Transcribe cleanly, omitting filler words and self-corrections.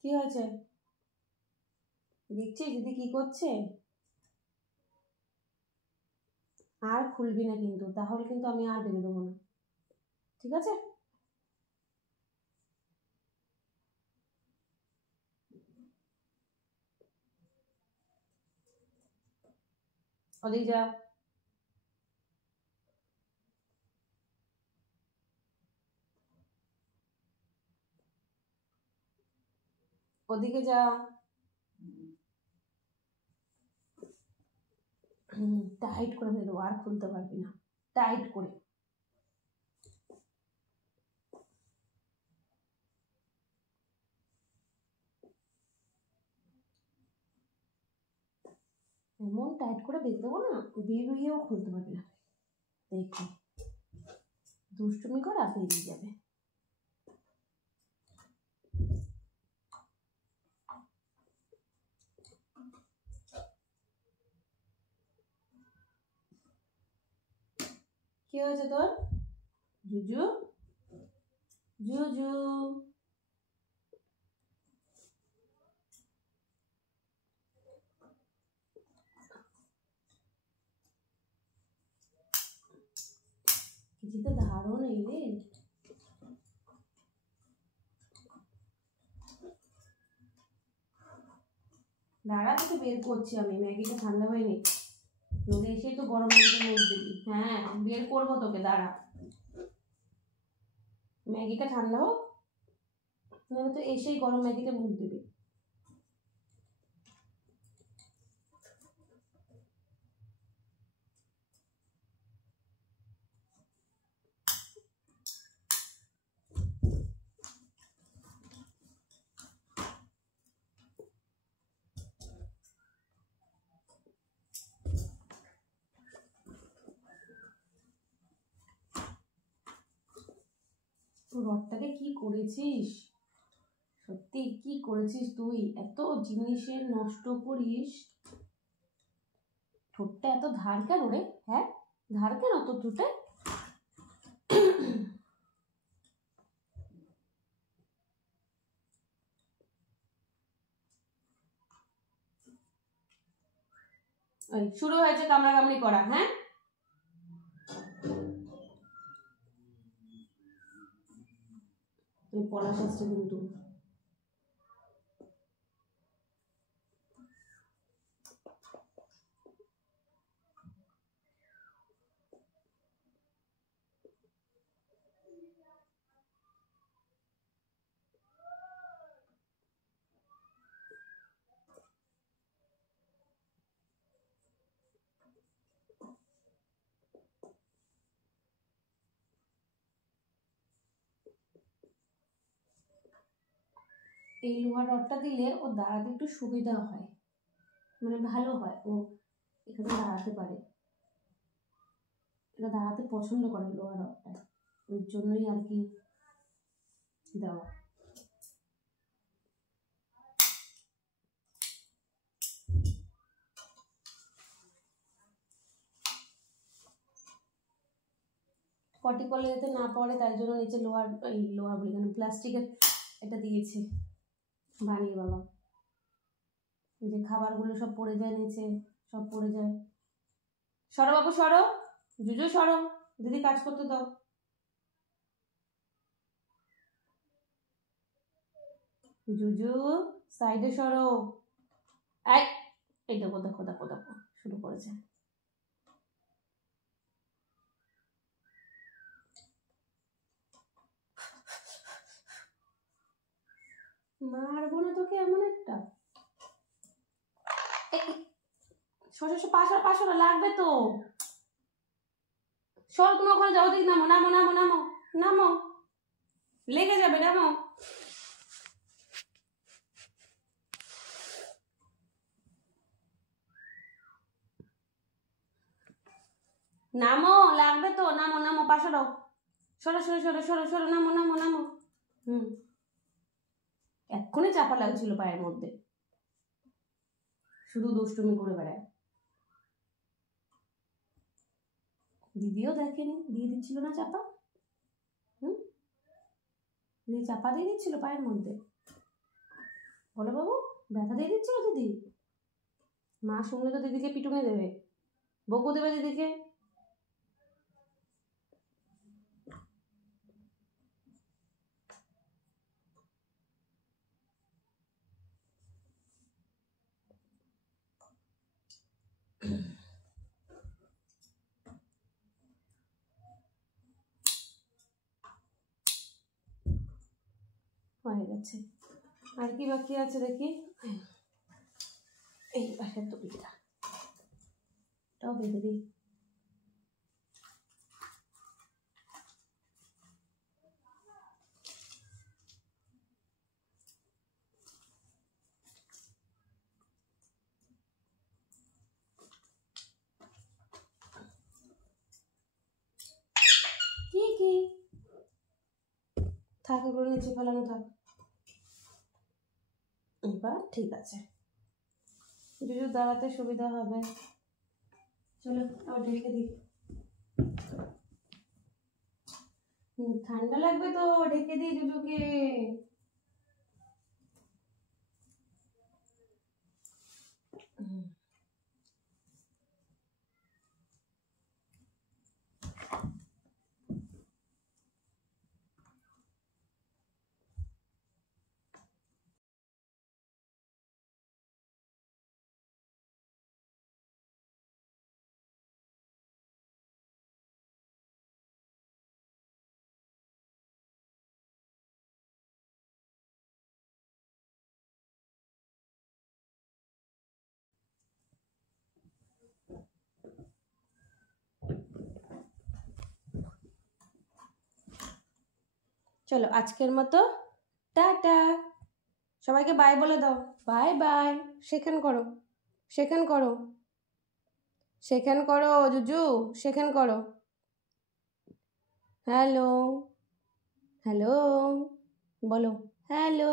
কি হয়েছে? দেখছিস দিদি কি করছে? আর খুলবি না কিন্তু, তাহলে কিন্তু আমি আর বেঁধে দেবো না, ঠিক আছে? ওদিকে যা। ওদিকে যা। টাইট করে বেঁধে দেবো, আর খুলতে পারবি না, টাইট করে। এমন টাইট করে বেঁধে দেবো না, বেরিয়েও খুলতে পারবি না। দেখি দুষ্টুমি করে বেরিয়ে যাবে। কি হয়েছে তোর জুজু? জুজু কিছুতে ধারও নেই রে। দাঁড়া, তোকে বের করছি আমি, ম্যাগিটা ঠান্ডা হয়নি, তোকে এসে তো গরম ম্যাগিটা মুখ দিবি। হ্যাঁ বের করবো তোকে, দাঁড়া, ম্যাগিটা ঠান্ডা হোক, নাহলে তো এসেই গরম ম্যাগিটা মুখ দিবি। রডটাকে কি করেছিস, সত্যি কি করেছিস তুই? এত জিনিসের নষ্ট করিস, ঠোঁটটা এত ধার কেন রে? হ্যাঁ ধার কেন তোর ঠোঁটে? শুরু হয়েছে কামড়াকামড়ি করা, হ্যাঁ? পলাশ আসছে কিন্তু। এই লোহার রডটা দিলে ও দাঁড়াতে একটু সুবিধা হয়, মানে ভালো হয়, ও এখানে দাঁড়াতে পারে, এটা দাঁড়াতে পছন্দ করে লোহার রডটা, ওই জন্যই আর কি দেওয়া। পটি করলে যাতে না পড়ে তাই জন্য নিচে লোহার, এই লোহা বলি কেন, প্লাস্টিকের এটা দিয়েছে বানিয়ে বাবা, যে খাবারগুলো সব পড়ে যায় নিচে, সব পড়ে যায়। সরো বাবু সরো, জুজু সরো, দিদি কাজ করতে দাও। জুজু সাইডে সরো। এই দেখো দেখো দেখো দেখো শুরু করেছে। মারবো না তোকে এমন একটা, পাশে লাগবে তো। সর, তুমি ওখানে যাও, দিক নামো নামো নামো নামো নামো, লেগে যাবে, নামো। নামো, লাগবে তো, নামো নামো, পাশে দাও, সরো সরো সরো সরো সরো, নামো নামো নামো। এক্ষুনি চাপা লাগছিল পায়ের মধ্যে, শুধু দুষ্টুমি করে বেড়ায়। দিদিও দেখেনি, দিয়ে দিচ্ছিল না চাপা, দিদি চাপা দিয়ে দিচ্ছিল পায়ের মধ্যে। বলো বাবু, ব্যথা দিয়ে দিচ্ছিল দিদি? মা শুনলে তো দিদিকে পিটুনি দেবে, বকু দেবে দিদিকে। হয়ে গেছে। আর কি বাকি আছে দেখি। এই পাশের টুপিটা তাও বেঁধে দিই। কি কি থাক, এগুলো নিচে ফেলানো থাক। এবার ঠিক আছে, জুজু দাঁড়াতে সুবিধা হবে। চলো আবার ঢেকে দিই। ঠান্ডা লাগবে তো, ঢেকে দিই জুজুকে। চলো আজকের মতো টাটা। সবাইকে বাই বলে দাও। Bye bye. সেখান করো, সেখান করো, সেখান করো জুজু, সেখান করো। হ্যালো, হ্যালো বলো, হ্যালো।